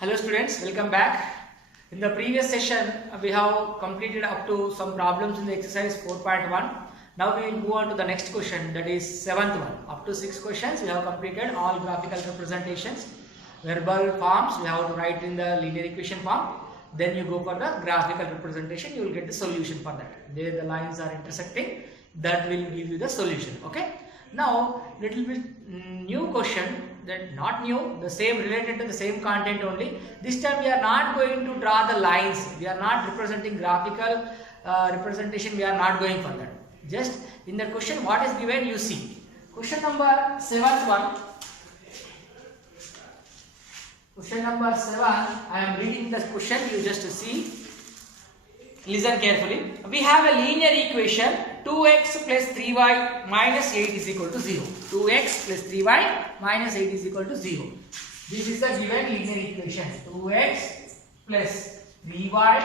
Hello students, welcome back. In the previous session, we have completed up to some problems in the exercise 4.1. Now we will move on to the next question, that is 7th one. Up to 6 questions, we have completed all graphical representations. Verbal forms, we have to write in the linear equation form. Then you go for the graphical representation, you will get the solution for that. There the lines are intersecting, that will give you the solution. Okay. Now, little bit new question, that not new, the same, related to the same content only. This time we are not going to draw the lines, we are not representing graphical representation, we are not going for that. Just in the question what is given, you see. Question number 7th one. Question number 7, I am reading the question, you just see. Listen carefully. We have a linear equation 2x plus 3y minus 8 is equal to 0. 2x plus 3y minus 8 is equal to 0. This is the given linear equation. 2x plus 3y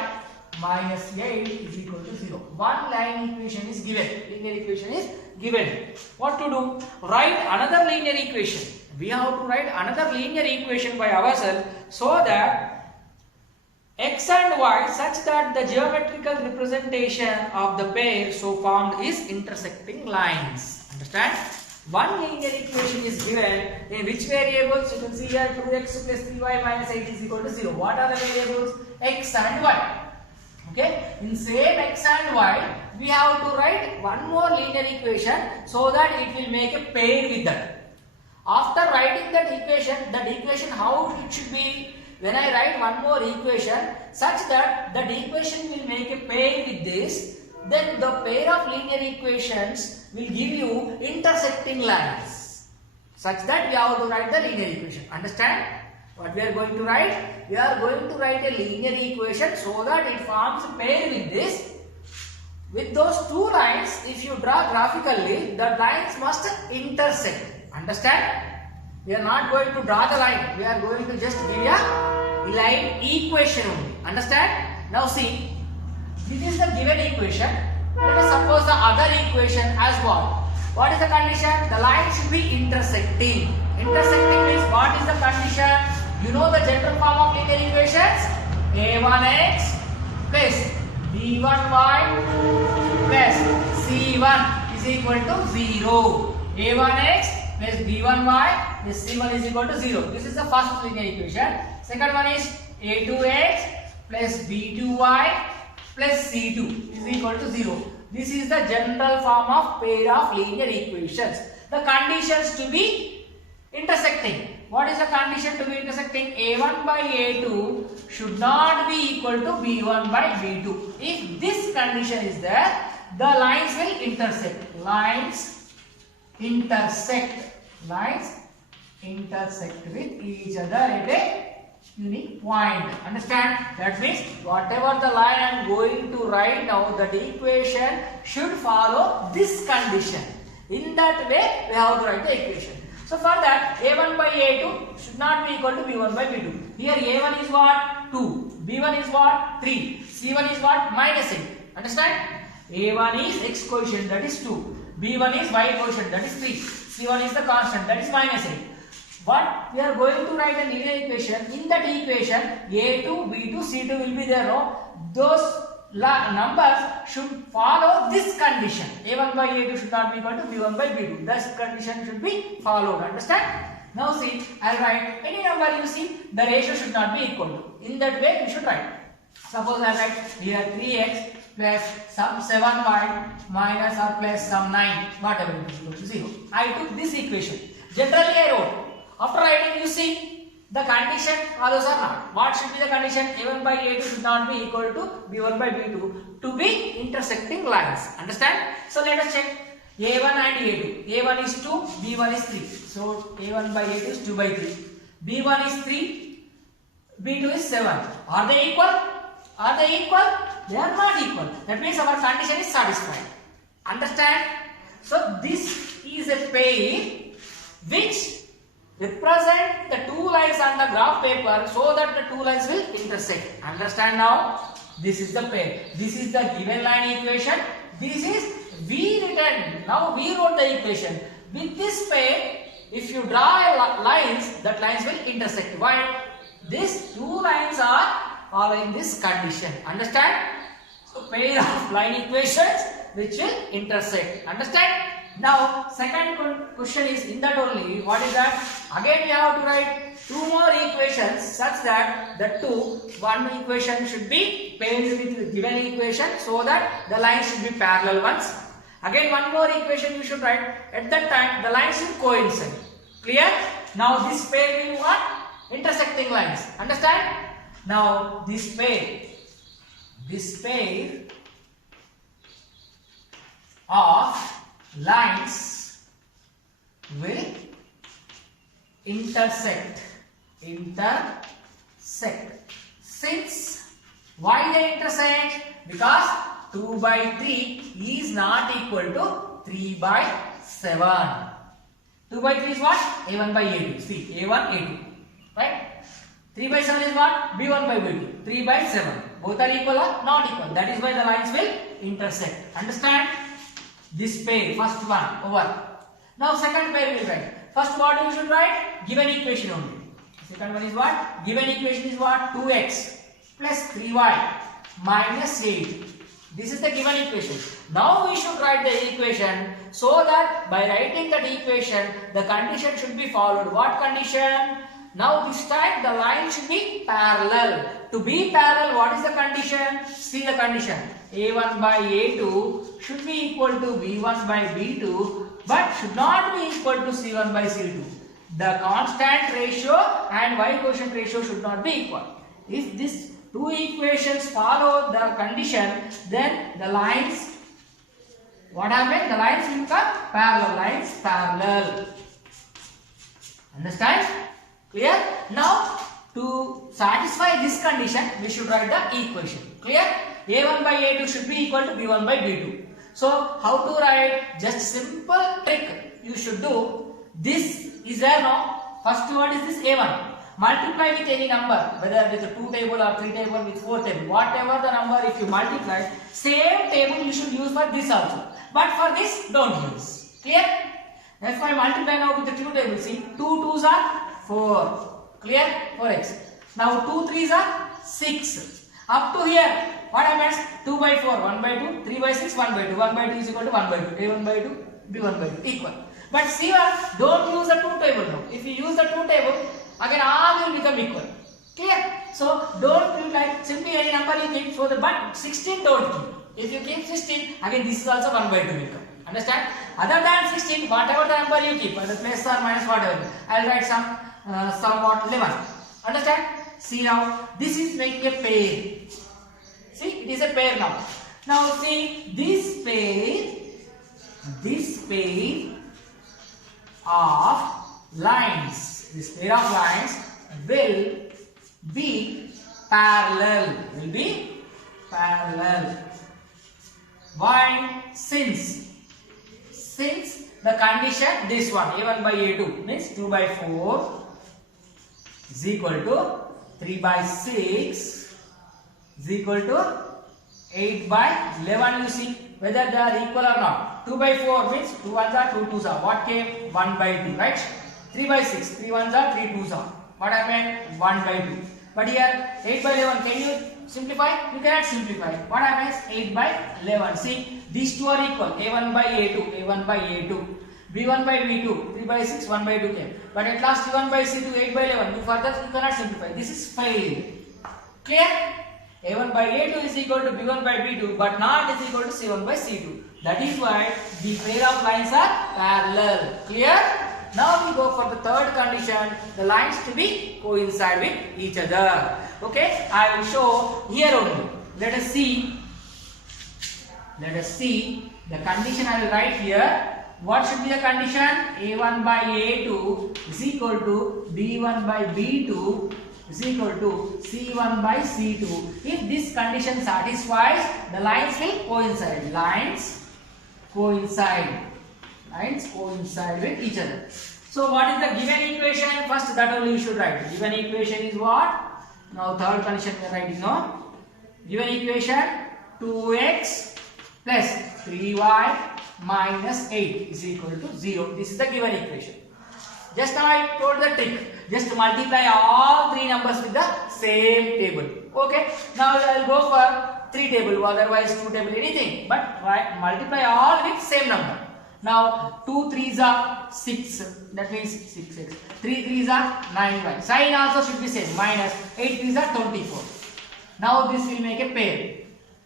minus 8 is equal to 0. One line equation is given. Linear equation is given. What to do? Write another linear equation. We have to write another linear equation by ourselves so that x and y such that the geometrical representation of the pair so formed is intersecting lines. Understand? One linear equation is given in which variables you can see here 2x plus 3y minus 8 is equal to 0. What are the variables? X and y. Okay? In same x and y we have to write one more linear equation so that it will make a pair with that. After writing that equation how it should be? When I write one more equation such that the equation will make a pair with this, then the pair of linear equations will give you intersecting lines. Such that we have to write the linear equation. Understand what we are going to write? We are going to write a linear equation so that it forms a pair with this. With those two lines, if you draw graphically, the lines must intersect. Understand? We are not going to draw the line. We are going to just give a line equation only. Understand? Now see, this is the given equation. Let us suppose the other equation as what? What is the condition? The line should be intersecting. Intersecting means what is the condition? You know the general form of linear equations? a1x plus b1y plus c1 is equal to 0. a1x plus b1y plus c1 is equal to 0. This is the first linear equation. Second one is a2x plus b2y plus c2 is equal to 0. This is the general form of pair of linear equations. The conditions to be intersecting. What is the condition to be intersecting? a1 by a2 should not be equal to b1 by b2. If this condition is there, the lines will intersect. Lines intersect with each other at a unique point. Understand? That means whatever the line I am going to write now, that equation should follow this condition. In that way, we have to write the equation. So for that, a1 by a2 should not be equal to b1 by b2. Here a1 is what? 2. b1 is what? 3. c1 is what? Minus 8. Understand? a1 is x coefficient, that is 2. b1 is y coefficient, that is 3. c1 is the constant, that is minus 8. But we are going to write a linear equation. In that equation, a2, b2, c2 will be there. No? Those numbers should follow this condition. a1 by a2 should not be equal to b1 by b2. This condition should be followed. Understand? Now see, I will write any number you see, the ratio should not be equal to. In that way, you should write. Suppose I write here 3x plus some 7y minus or plus some 9, whatever it is equal to 0. I took this equation. Generally I wrote. After writing, you see the condition follows or not. What should be the condition? a1 by a2 should not be equal to b1 by b2 to be intersecting lines. Understand? So let us check a1 and a2. a1 is 2, b1 is 3. So a1 by a2 is 2 by 3. b1 is 3, b2 is 7. Are they equal? Are they equal? They are not equal. That means our condition is satisfied. Understand? So this is a pair which represent the two lines on the graph paper so that the two lines will intersect. Understand now? This is the pair. This is the given line equation. This is we written. Now we wrote the equation. With this pair, if you draw lines, that lines will intersect. Why? These two lines are following this condition. Understand? So pair of line equations which will intersect. Understand? Now second question is in that only. What is that? Again we have to write two more equations such that one equation should be paired with the given equation so that the lines should be parallel ones. Again one more equation you should write. At that time the lines will coincide. Clear? Now this pair will what? Intersecting lines. Understand? Now this pair of lines will intersect. Since why they intersect? Because 2 by 3 is not equal to 3 by 7. 2 by 3 is what? A1 by A2. See, A1, A2. Right? 3 by 7 is what? B1 by B2. 3 by 7. Both are equal or not equal. That is why the lines will intersect. Understand? This pair, first one, over. Now second pair will write. First what you should write? Given equation only. Second one is what? Given equation is what? 2x plus 3y minus 8. This is the given equation. Now we should write the equation so that by writing that equation, the condition should be followed. What condition? Now this time the line should be parallel. To be parallel, what is the condition? See the condition. A1 by A2 should be equal to B1 by B2 but should not be equal to C1 by C2. The constant ratio and y quotient ratio should not be equal. If these two equations follow the condition, then the lines, what happens? The lines will become parallel. Lines parallel. Understand? Clear? Now to satisfy this condition, we should write the equation. Clear? A1 by A2 should be equal to B1 by B2. So how to write? Just simple trick you should do. This is there now. First word is this A1. Multiply with any number, whether with a 2 table or 3 table with 4 table. Whatever the number, if you multiply, same table you should use for this also. But for this, don't use. Clear? If I multiply now with the 2 table, see, 2 2s are 4. Clear? 4x. Now 2 3s are 6. Up to here, what happens? 2 by 4, 1 by 2, 3 by 6, 1 by 2. 1 by 2 is equal to 1 by 2. A1 by 2, B1 by 2. Equal. But see, don't use the 2 table now. If you use the 2 table, again all will become equal. Clear? So don't keep like simply any number you keep. So the but 16 don't keep. If you keep 16, again this is also 1 by 2 will come. Understand? Other than 16, whatever the number you keep, whether plus or minus whatever, I will write somewhat 11. Understand? See now, this is making a pair. See, it is a pair now. Now see, this pair of lines, this pair of lines will be parallel. Why? Since the condition, this one, A1 by A2 means 2 by 4 is equal to 3 by 6 is equal to 8 by 11. You see whether they are equal or not. 2 by 4 means 2 1s are 2 2s are. What came? 1 by 2, right? 3 by 6, 3 1s are 3 2s are. What happened? 1 by 2. But here 8 by 11, can you simplify? You cannot simplify. What happens? 8 by 11. See, these two are equal. A1 by A2, A1 by A2. B1 by B2, 3 by 6, 1 by 2 came. But at last C1 by C2, 8 by 11. Further you cannot simplify. This is failed. Clear? A1 by A2 is equal to B1 by B2 but not is equal to C1 by C2. That is why the pair of lines are parallel. Clear? Now we go for the third condition, the lines to be coincide with each other. Okay, I will show here only. Let us see the condition I will write here. What should be the condition? A1 by A2 is equal to B1 by B2 is equal to C1 by C2. If this condition satisfies, the lines will coincide. Lines coincide with each other. So what is the given equation? First that only you should write. Given equation is what? Now third condition we are writing now. Given equation 2x plus 3y minus 8 is equal to 0. This is the given equation. Just now I told the trick. Just multiply all three numbers with the same table. Okay. Now I will go for 3 table, otherwise 2 table, anything. But multiply all with same number. Now 2 3s are 6. That means 6x. 3 3s are 9y. Sign also should be same. Minus 8 3s are 24. Now this will make a pair.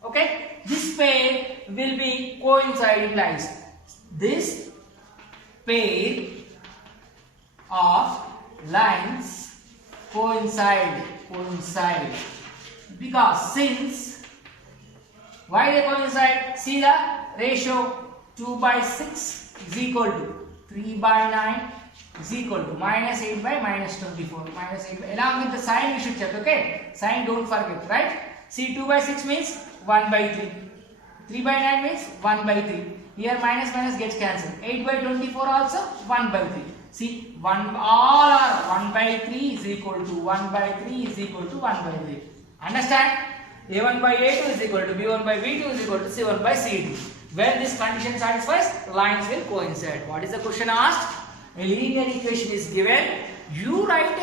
Okay. This pair will be coinciding lines. This pair of lines coincide because since why they coincide? See the ratio 2 by 6 is equal to 3 by 9 is equal to minus 8 by minus 24. Minus 8 by, along with the sign you should check. Okay, sign don't forget, right? See 2 by 6 means 1 by 3. 3 by 9 means 1 by 3. Here minus minus gets cancelled. 8 by 24 also 1 by 3. See, all are 1 by 3 is equal to 1 by 3 is equal to 1 by 3. Understand? A1 by A2 is equal to B1 by B2 is equal to C1 by C2. When this condition satisfies, lines will coincide. What is the question asked? A linear equation is given. You write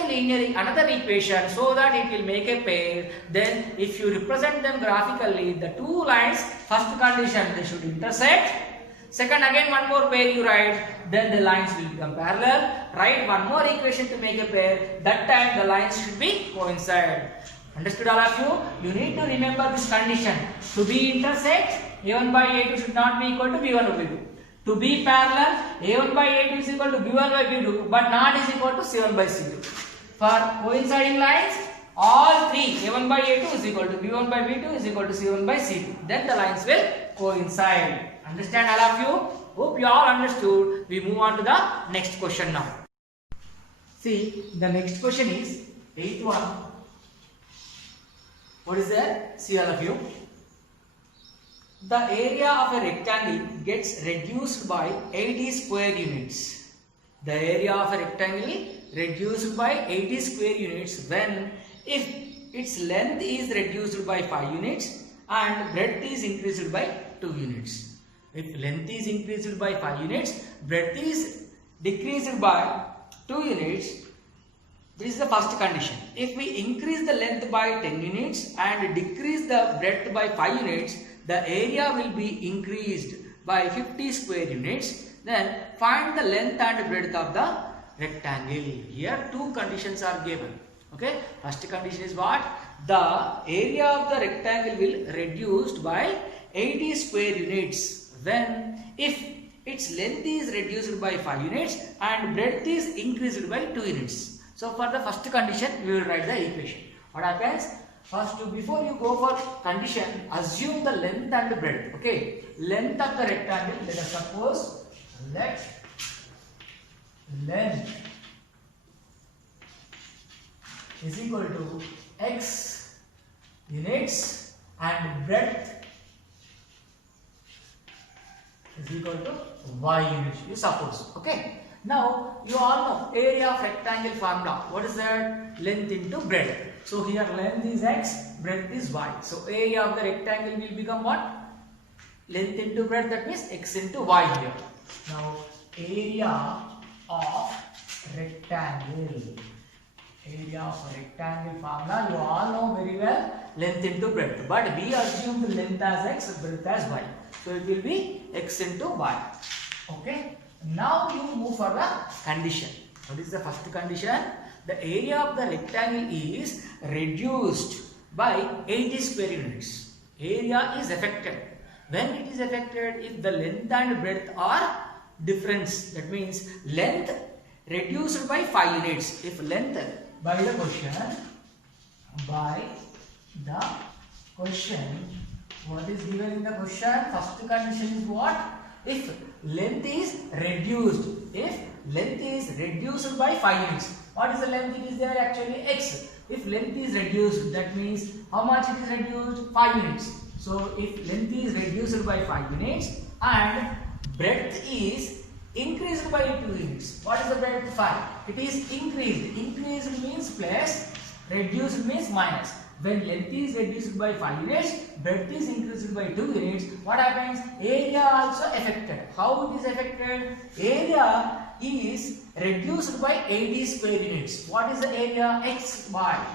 another equation so that it will make a pair. Then if you represent them graphically, the two lines, first condition they should intersect. Second, again one more pair you write, then the lines will become parallel. Write one more equation to make a pair. That time the lines should be coincide. Understood all of you? You need to remember this condition. To be intersect, A1 by A2 should not be equal to B1 by B2. To be parallel, A1 by A2 is equal to B1 by B2 but not is equal to C1 by C2. For coinciding lines, all three A1 by A2 is equal to B1 by B2 is equal to C1 by C2. Then the lines will coincide. Understand all of you? Hope you all understood. We move on to the next question now. See, the next question is 8th one. What is that? See all of you. The area of a rectangle gets reduced by 80 square units. The area of a rectangle reduced by 80 square units when if its length is reduced by 5 units and breadth is increased by 2 units. If length is increased by 5 units, breadth is decreased by 2 units. This is the first condition. If we increase the length by 10 units and decrease the breadth by 5 units, the area will be increased by 50 square units. Then find the length and breadth of the rectangle. Here two conditions are given. Okay. First condition is what? The area of the rectangle will reduced by 80 square units when if its length is reduced by 5 units and breadth is increased by 2 units. So for the first condition, we will write the equation. What happens? First, before you go for condition, assume the length and breadth. Okay, length of the rectangle. Let us suppose length is equal to x units and breadth is equal to y units. You suppose. Okay. Now you all know area of rectangle formula. What is that? Length into breadth. So here length is x, breadth is y. So area of the rectangle will become what? Length into breadth, that means x into y here. Now area of rectangle. Area of a rectangle formula you all know very well, length into breadth. But we assume the length as x, breadth as y. So it will be x into y. Okay. Now you move for the condition. What is the first condition? The area of the rectangle is reduced by 80 square units. Area is affected. When it is affected, if the length and breadth are different, that means length reduced by 5 units. If length by the question, what is given in the question? First condition is what? If length is reduced. If length is reduced by 5 units. What is the length? It is there actually x. If length is reduced, that means how much it is reduced? 5 units. So if length is reduced by 5 units and breadth is increased by 2 units. What is the breadth? 5. It is increased. Increased means plus, reduced means minus. When length is reduced by 5 units, breadth is increased by 2 units. What happens? Area also affected. How it is affected? Area is reduced by 80 square units. What is the area? X, Y.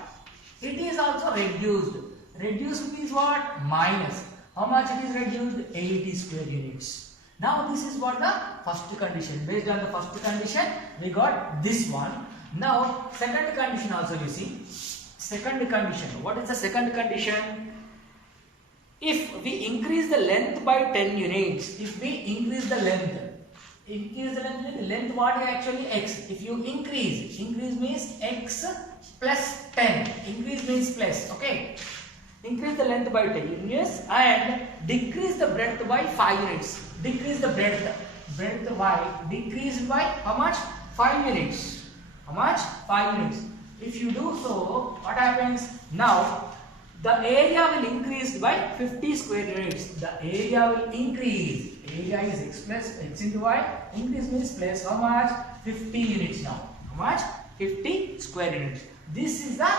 It is also reduced. Reduced means what? Minus. How much it is reduced? 80 square units. Now this is what the first condition. Based on the first condition, we got this one. Now second condition also you see. Second condition. What is the second condition? If we increase the length by 10 units, if we increase the length what is actually x. If you increase means x plus 10. Increase means plus, okay. Increase the length by 10 units and decrease the breadth by 5 units. Decrease the breadth by decreased by how much? 5 units. How much? 5 units. If you do so, what happens? Now the area will increase by 50 square units. The area will increase. Area is x plus x into y. Increase means plus how much? 50 units now. How much? 50 square units. This is the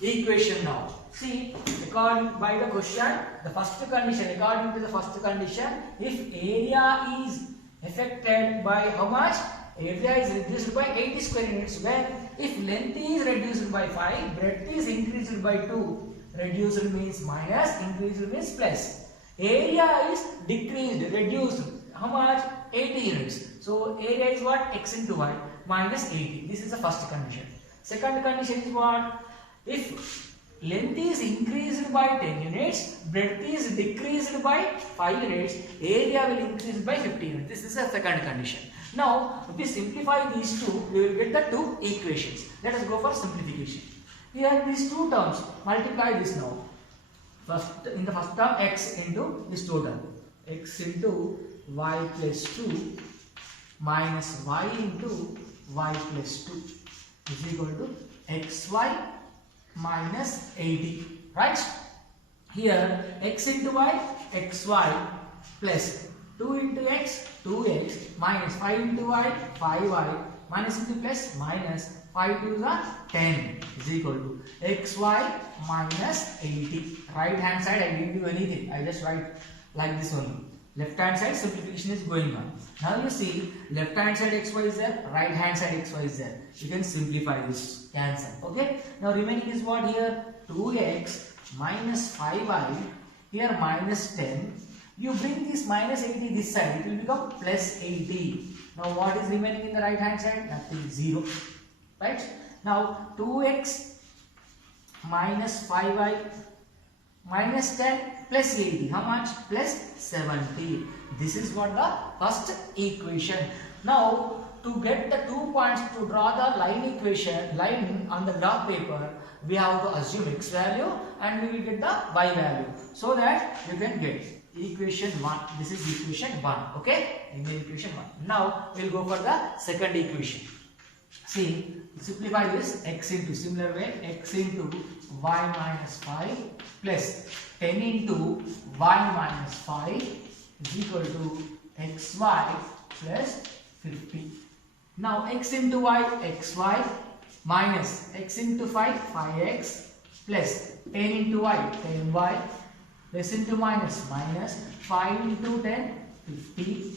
equation now. See, according by the question, the first condition, according to the first condition, if area is affected by how much? Area is reduced by 80 square units. When if length is reduced by 5, breadth is increased by 2. Reduced means minus, increased means plus. Area is decreased, reduced. How much? 80 units. So area is what? X into y minus 80. This is the first condition. Second condition is what? If length is increased by 10 units, breadth is decreased by 5 units, area will increase by 50 units. This is the second condition. Now, if we simplify these two, we will get the two equations. Let us go for simplification. Here these two terms, multiply this now. First, in the first term, x into this two term. X into y plus 2 minus y into y plus 2 is equal to xy minus 80. Right? Here x into y, xy plus 2 into x, 2x minus 5 into y, 5y minus into plus minus 5 to the 10 is equal to xy minus 80. Right hand side I didn't do anything. I just write like this only. Left hand side simplification is going on. Now you see left hand side xy is there, right hand side xy is there. You can simplify this, cancel. Okay. Now remaining is what here? 2x minus 5y, here minus 10. You bring this minus 80 this side, it will become plus 80. Now what is remaining in the right hand side? Nothing, 0. Right? Now 2x minus 5y minus 10 plus 80. How much? Plus 70. This is what the first equation. Now to get the 2 points to draw the line equation, line on the graph paper, we have to assume x value and we will get the y value. So that we can get equation 1. This is equation 1. Okay? In the equation 1. Now we will go for the second equation. See, simplify this. X into, similar way, x into y minus 5 plus 10 into y minus 5 is equal to xy plus 50. Now x into y, xy minus x into 5, 5x plus 10 into y, 10y plus into minus, minus 5 into 10, 50.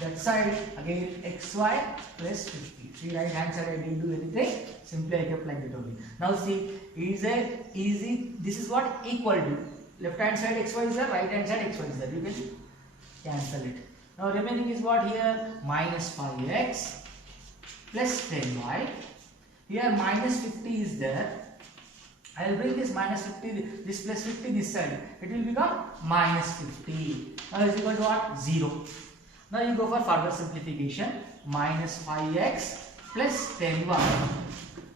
That side again xy plus 50. See, right hand side I didn't do anything. Simply I kept like that only. Now see, is it easy? This is what? Equal to. Left hand side xy is there, right hand side xy is there. You can cancel it. Now remaining is what here? Minus 5x plus 10y. Here minus 50 is there. I will bring this minus 50, this plus 50 this side. It will become minus 50. Now is equal to what? 0. Now you go for further simplification. Minus 5x plus 10y.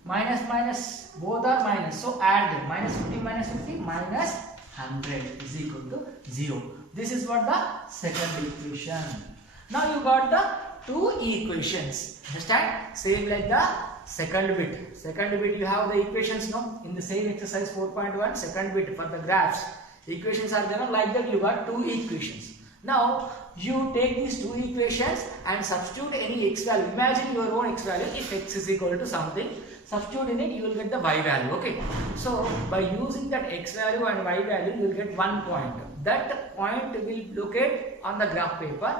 Minus minus, both are minus. So add them. Minus 50 minus 50 minus 100 is equal to 0. This is what the second equation. Now you got the two equations. Understand? Same like the second bit. Second bit you have the equations now. In the same exercise 4.1, second bit for the graphs. Equations are there like that. You got two equations. Now you take these two equations and substitute any x value. Imagine your own x value. If x is equal to something, substitute in it, you will get the y value. Okay. So by using that x value and y value, you will get one point. That point will locate on the graph paper.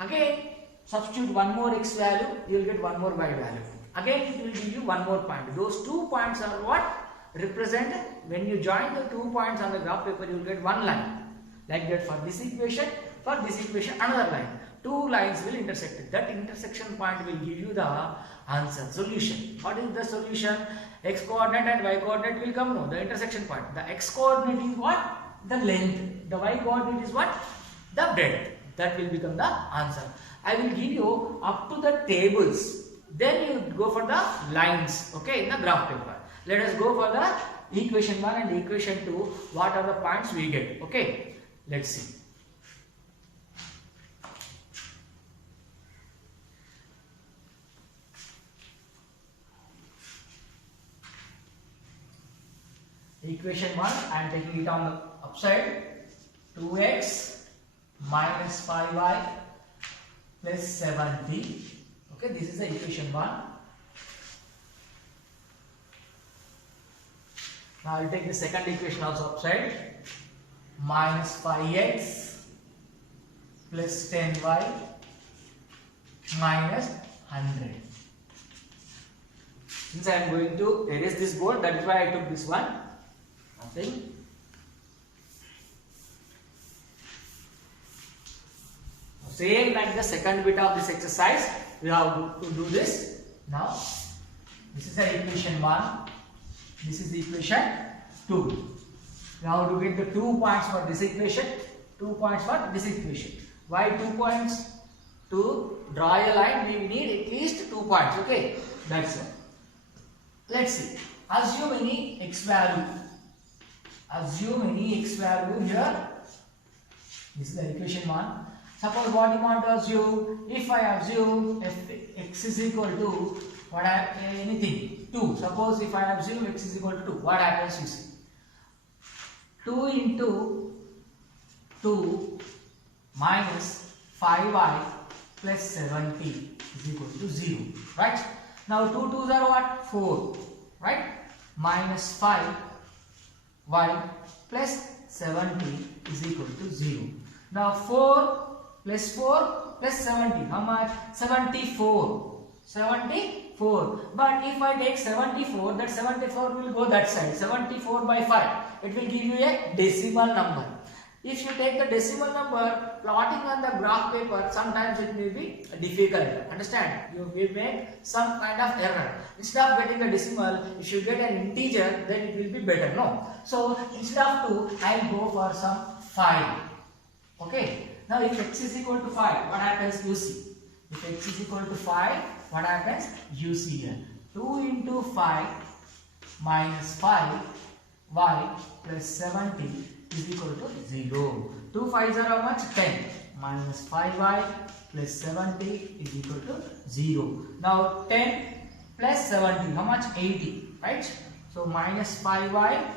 Again, substitute one more x value, you will get one more y value. Again it will give you one more point. Those 2 points are what? Represent, when you join the 2 points on the graph paper, you will get one line. Like that for this equation, another line. 2 lines will intersect. That intersection point will give you the answer, solution. What is the solution? X coordinate and y coordinate will come. No, the intersection point. The x coordinate is what? The length. The y coordinate is what? The breadth. That will become the answer. I will give you up to the tables. Then you go for the lines, okay, in the graph paper. Let us go for the equation 1 and equation 2. What are the points we get? Okay, let's see. Equation 1, I am taking it on the upside. 2x minus 5y plus 70. Okay, this is the equation 1. Now I will take the second equation also upside. Minus 5x plus 10y minus 100. Since I am going to erase this board, that is why I took this one. Nothing. Same like the second bit of this exercise, we have to do this. Now, this is the equation 1. This is the equation 2. Now to get the 2 points for this equation, 2 points for this equation. Why 2 points? To draw a line, we need at least 2 points. Okay, that's it. Let's see. Assume any x value. Assume any x value here. This is the equation 1. Suppose what you want to assume, if I assume f x is equal to what anything 2. Suppose if I assume x is equal to 2, what happens you see? 2 into 2 minus 5y plus 70 is equal to 0. Right? Now 2 2s are what? 4. Right? Minus 5y plus 70 is equal to 0. Now 4 plus 4 plus 70. How much? 74. 74. But if I take 74, that 74 will go that side. 74 by 5. It will give you a decimal number. If you take the decimal number, plotting on the graph paper, sometimes it may be difficult. Understand? You will make some kind of error. Instead of getting a decimal, if you get an integer, then it will be better. No. So instead of 2, I will go for some 5. Okay. Now if x is equal to 5, what happens you see? If x is equal to 5, what happens? You see here. 2 into 5 minus 5y plus 70 is equal to 0. 2 5s are how much? 10. Minus 5y plus 70 is equal to 0. Now 10 plus 70, how much? 80. Right? So minus 5y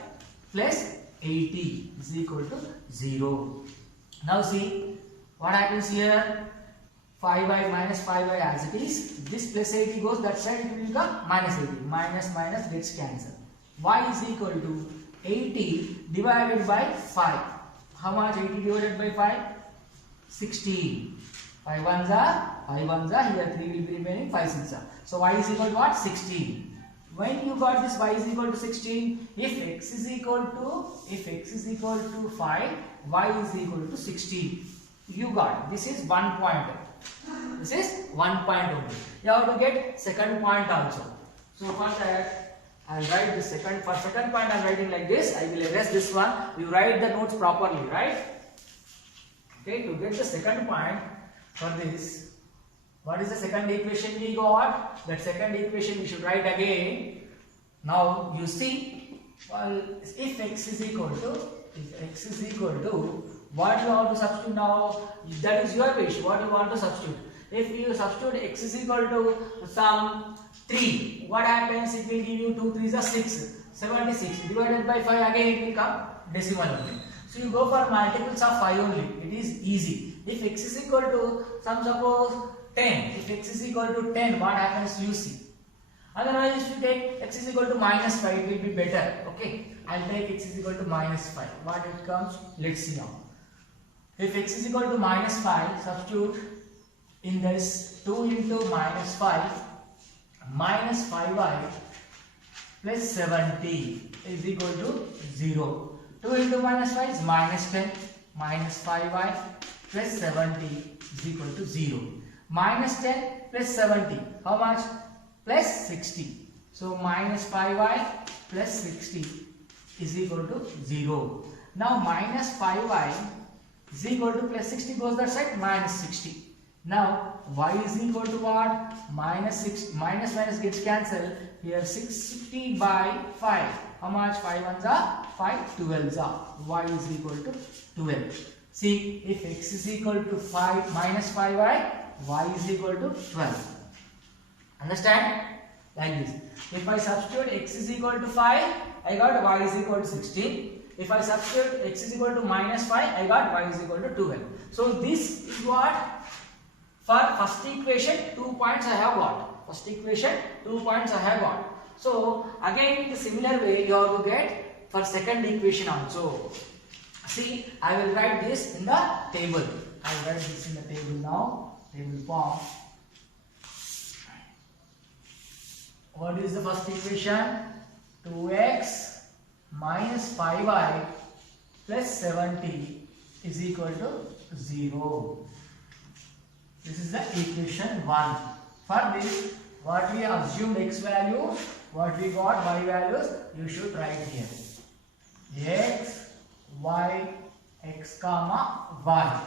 plus 80 is equal to 0. Now see what happens here. 5y minus 5y as it is. This plus 80 goes that side, it will become minus 80. Minus minus gets cancelled. Y is equal to 80 divided by 5. How much 80 divided by 5? 16. 5 ones are, here 3 will be remaining, 5 6 are. So y is equal to what? 16. When you got this y is equal to 16, if x is equal to 5, y is equal to 16. You got it. This is 1 point. This is 1 point only. You have to get second point also. So for that, I will write the second. For second point, I am writing like this. I will erase this one. You write the notes properly, right? Okay. To get the second point for this, what is the second equation we got? That second equation we should write again. Now you see, well, if x is equal to, what you have to substitute now? That is your wish. What you want to substitute? If you substitute x is equal to some 3, what happens? It will give you 2 3s are 6. 76 divided by 5, again it will come decimal only. So you go for multiples of 5 only. It is easy. If x is equal to some suppose 10. If x is equal to 10, what happens you see? Otherwise, if you take x is equal to minus 5, it will be better. Okay. I'll take x is equal to minus 5. What it comes? Let's see now. If x is equal to minus 5, substitute In this 2 into minus 5 minus 5y plus 70 is equal to 0. 2 into minus 5 is minus 10 minus 5y plus 70 is equal to 0. Minus 10 plus 70, how much? Plus 60. So minus 5y plus 60 is equal to 0. Now minus 5y is equal to plus 60 goes that side, minus 60. Now y is equal to what? Minus 6, minus minus gets cancelled. Here 60 by 5. How much? 5 ones are 5 12s are. Y is equal to 12. See, if x is equal to 5 minus 5y, y is equal to 12. Understand? Like this. If I substitute x is equal to 5, I got y is equal to 16. If I substitute x is equal to minus 5, I got y is equal to 12. So this is what? For first equation, 2 points I have got. First equation, 2 points I have got. So again in the similar way you have to get for second equation also. See, I will write this in the table. I will write this in the table now. Table form. What is the first equation? 2x minus 5y plus 70 is equal to 0. This is the equation 1. For this, what we assumed x values, what we got y values, you should write here. X, y, x comma y.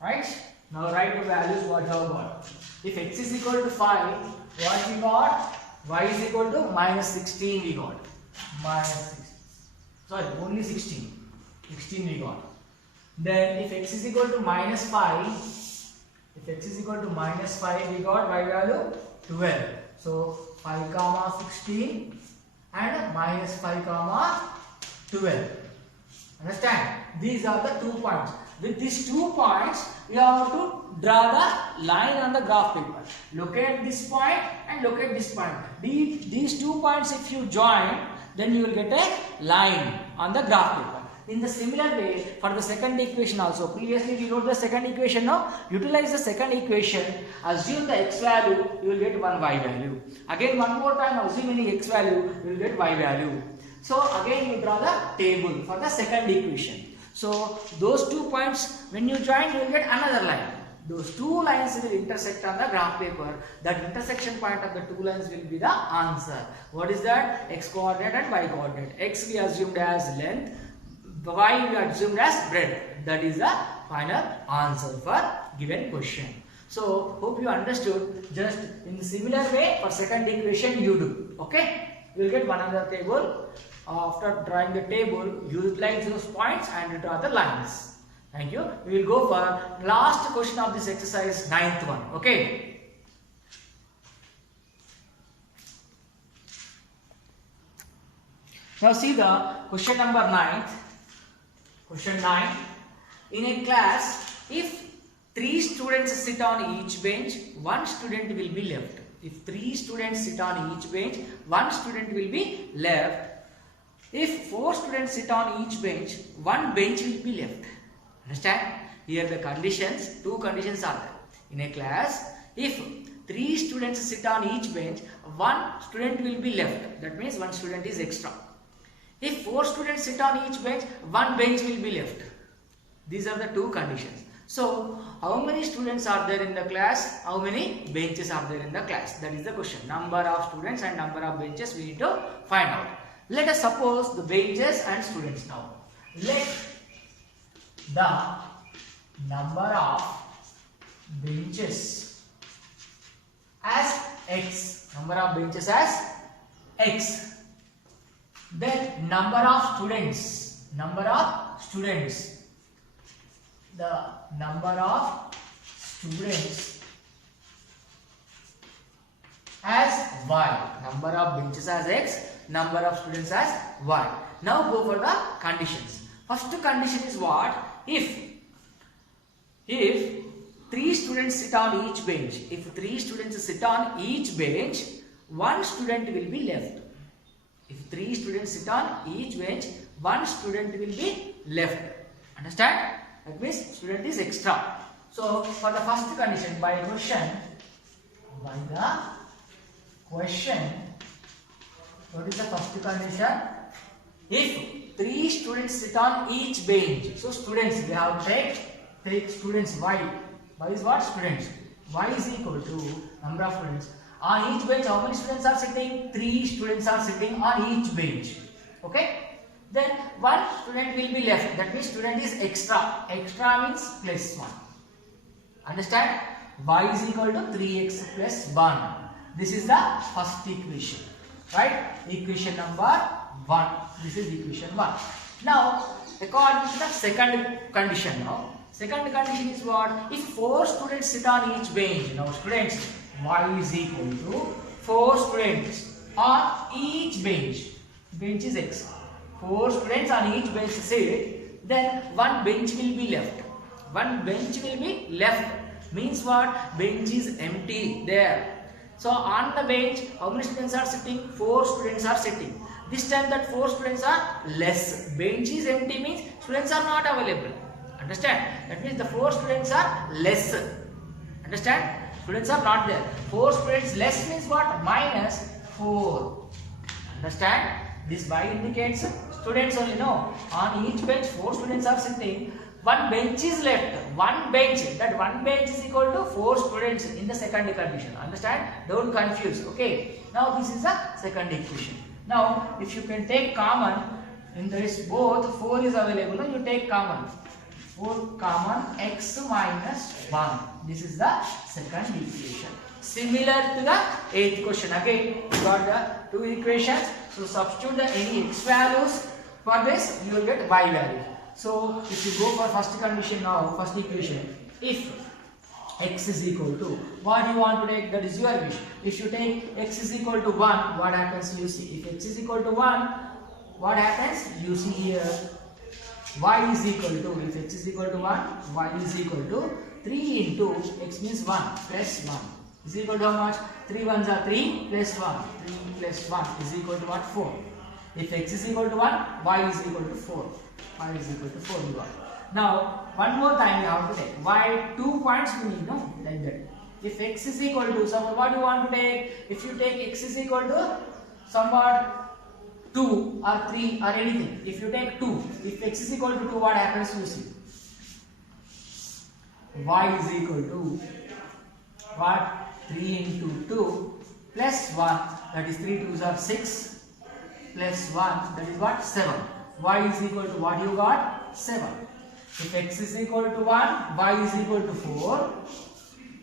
Right? Now write the values what you have got. If x is equal to 5, what we got? Y is equal to minus 16 we got. Minus 16. Sorry, only 16. 16 we got. Then if x is equal to minus 5, if x is equal to minus 5, we got y value 12. So 5 comma 16 and minus 5 comma 12. Understand? These are the 2 points. With these 2 points, you have to draw the line on the graph paper. Locate this point and locate this point. These 2 points if you join, then you will get a line on the graph paper. In the similar way, for the second equation also, previously we wrote the second equation now, utilize the second equation, assume the x value, you will get one y value. Again one more time, assume any x value, you will get y value. So again you draw the table for the second equation. So those 2 points, when you join, you will get another line. Those 2 lines will intersect on the graph paper. That intersection point of the 2 lines will be the answer. What is that? X coordinate and y coordinate. X we assumed as length, y we assumed as breadth. That is the final answer for given question. So hope you understood. Just in the similar way for second equation you do. Okay? You will get one other table. After drawing the table, utilize those points and draw the lines. Thank you. We will go for last question of this exercise, 9th one. Okay. Now see the question number 9th. Question 9. In a class, if 3 students sit on each bench, 1 student will be left. If 3 students sit on each bench, 1 student will be left. If 4 students sit on each bench, 1 bench will be left. Understand? Here the conditions, 2 conditions are there. In a class, if 3 students sit on each bench, 1 student will be left. That means 1 student is extra. If 4 students sit on each bench, 1 bench will be left. These are the 2 conditions. So, how many students are there in the class? How many benches are there in the class? That is the question. Number of students and number of benches we need to find out. Let us suppose the benches and students now. Let the number of benches as x. Number of benches as x. Then number of students. Number of students. The number of students as y. Number of benches as x. Number of students as y. Now go for the conditions. First condition is what? If 3 students sit on each bench. If 3 students sit on each bench, 1 student will be left. If 3 students sit on each bench, 1 student will be left. Understand? That means student is extra. So for the first condition, by the question, what is the first condition? If 3 students sit on each bench, so students, we have to take students y. Y is what? Students. Y is equal to number of students. On each bench, how many students are sitting? 3 students are sitting on each bench. Okay? Then one student will be left. That means student is extra. Extra means plus 1. Understand? Y is equal to 3x plus 1. This is the first equation. Right? Equation number 1. This is equation 1. Now, according to the second condition now. Second condition is what? If 4 students sit on each bench. Now students, y is equal to 4 students on each bench. Bench is x. 4 students on each bench sit. Then one bench will be left. One bench will be left. Means what? Bench is empty there. So on the bench, how many students are sitting? 4 students are sitting. This time that 4 students are less. Bench is empty means students are not available. Understand? That means the 4 students are less. Understand? Students are not there. 4 students less means what? Minus 4. Understand? This y indicates students only. No. On each bench 4 students are sitting. One bench is left. One bench. That one bench is equal to 4 students in the second condition. Understand? Don't confuse. Okay. Now this is the second equation. Now if you can take common in this both 4 is available. You take common. 4 common x minus 1. This is the second equation. Similar to the 8th question. Again, you got the 2 equations. So substitute the any x values. For this, you will get y value. So if you go for first condition now, first equation, if x is equal to, what you want to take, that is your wish. If you take x is equal to 1, what happens you see? If x is equal to 1, what happens? You see here, y is equal to, if x is equal to 1, y is equal to 3 into x means 1 plus 1 is equal to how much? 3 ones are 3 plus 1. 3 plus 1 is equal to what? 4. If x is equal to 1, y is equal to 4. Y is equal to 4 you got. Now, one more time you have to take. Y 2 points we need, no? Like that. If x is equal to, somewhat what you want to take? If you take x is equal to somewhat 2 or 3 or anything. If you take 2, if x is equal to 2, what happens you see? Y is equal to what? 3 into 2 plus 1, that is 3 2s are 6 plus 1, that is what? 7. Y is equal to what you got? 7. If x is equal to 1, y is equal to 4.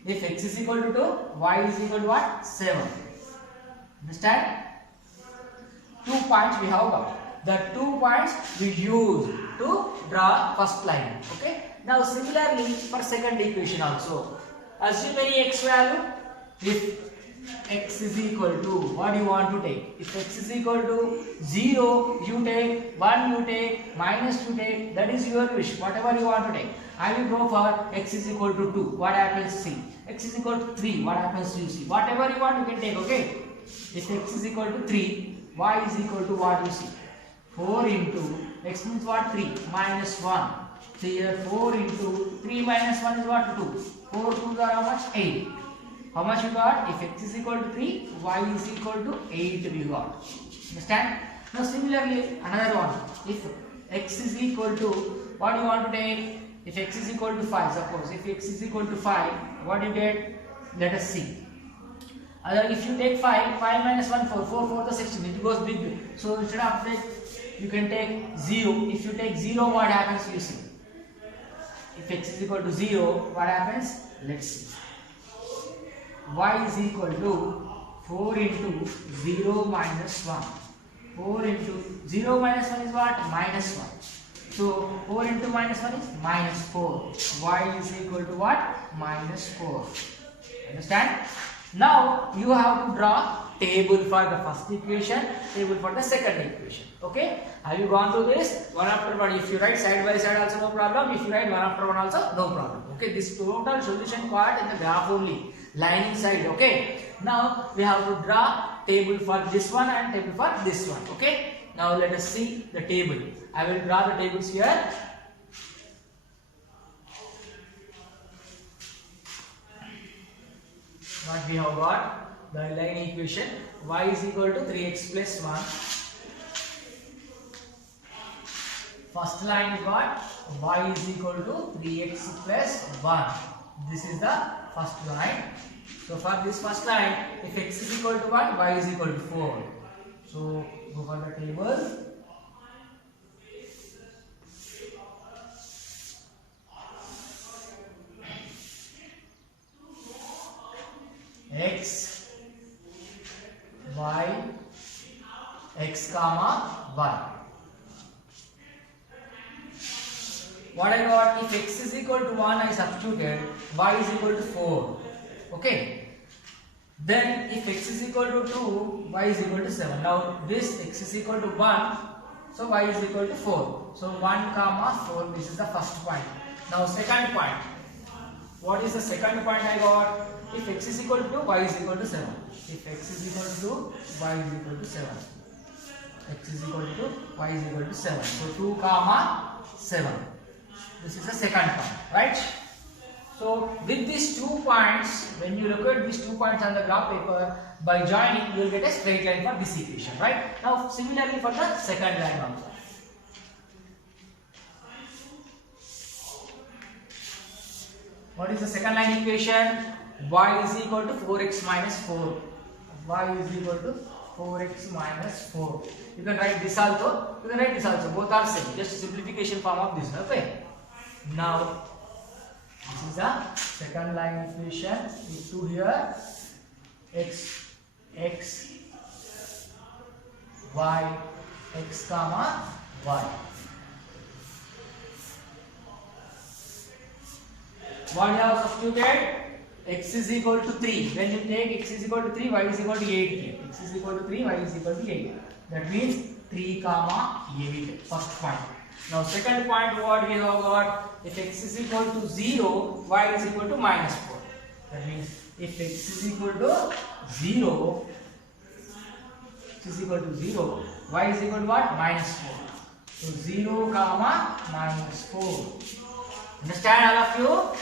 If x is equal to 2, y is equal to what? 7. Understand? 2 points we have got. The 2 points we use to draw first line. Okay. Now similarly for second equation also. Assume any x value. If x is equal to, what do you want to take? If x is equal to 0, you take, 1 you take, minus you take, that is your wish, whatever you want to take. I will go for x is equal to 2, what happens see? X is equal to 3, what happens you see? Whatever you want you can take, okay? If x is equal to 3, y is equal to what you see? 4 into, x means what? 3, minus 1. So here 4 into 3 minus 1 is what? 2. 4 2s are how much? 8. How much you got? If x is equal to 3, y is equal to 8 we got. Understand? Now similarly another one. If x is equal to, what you want to take? If x is equal to 5, suppose. If x is equal to 5, what you get? Let us see. If you take 5, 5 minus 1, 4, 4, 4 to 16, it goes big. So instead of that, you can take 0. If you take 0, what happens you see? If x is equal to 0, what happens? Let's see. Y is equal to 4 into 0 minus 1. 4 into 0 minus 1 is what? Minus 1. So 4 into minus 1 is minus 4. Y is equal to what? Minus 4. Understand? Now you have to draw table for the first equation, table for the second equation. Okay? Have you gone through this? One after one. If you write side by side also no problem. If you write one after one also no problem. Okay? This total solution part in the graph only. Lining side. Okay? Now we have to draw table for this one and table for this one. Okay? Now let us see the table. I will draw the tables here. what we have got? The line equation y is equal to 3x plus 1. First line is what? Y is equal to 3x plus 1. This is the first line. So for this first line, if x is equal to 1, y is equal to 4. So go for the table. X, y, x comma y. What I got? If x is equal to 1, I substituted y is equal to 4. Okay. Then if x is equal to 2, y is equal to 7. Now this x is equal to 1, so y is equal to 4. So 1 comma 4, this is the first point. Now second point. What is the second point I got? If x is equal to 2, y is equal to 7. If x is equal to 2, y is equal to 7. X is equal to 2, y is equal to 7. So 2 comma 7. This is the second point, right? So with these 2 points, when you look at these 2 points on the graph paper, by joining you will get a straight line for this equation, right? Now similarly for the second line also. What is the second line equation? Y is equal to 4x minus 4. Y is equal to 4x minus 4. You can write this also. You can write this also. Both are same. Just simplification form of this. Okay. Now this is the second line equation. With 2 here. X, y, x comma y. What you have substituted? X is equal to 3. When you take x is equal to 3, y is equal to 8. X is equal to 3, y is equal to 8. That means 3 comma 8. First point. Now second point, what we have got? If x is equal to 0, y is equal to minus 4. That means if x is equal to 0, x is equal to 0, y is equal to what? Minus 4. So 0 comma minus 4. Understand all of you?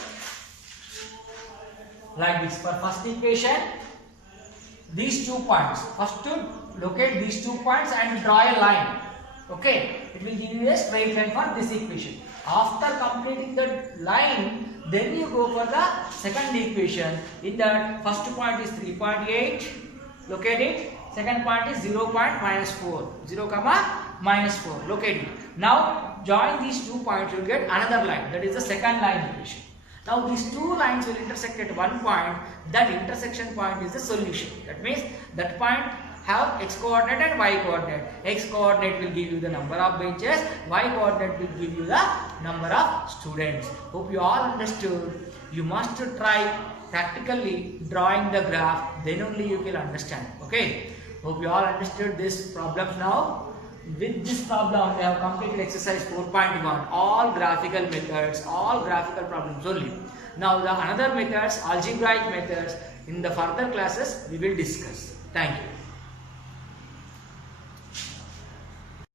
Like this. For first equation, these 2 points. First to locate these 2 points and draw a line. Okay, it will give you a straight line for this equation. After completing the line, then you go for the second equation. In that first point is 3.8. Locate it. Second point is 0 minus 4. 0 comma minus 4. Locate it. Now join these 2 points, you will get another line. That is the second line equation. Now these 2 lines will intersect at one point. That intersection point is the solution. That means that point have x coordinate and y coordinate. X coordinate will give you the number of benches. Y coordinate will give you the number of students. Hope you all understood. You must try practically drawing the graph. Then only you will understand. Okay. Hope you all understood this problem now. With this problem, we have completed exercise 4.1. All graphical methods, all graphical problems only. Now the another methods, algebraic methods, in the further classes we will discuss. Thank you.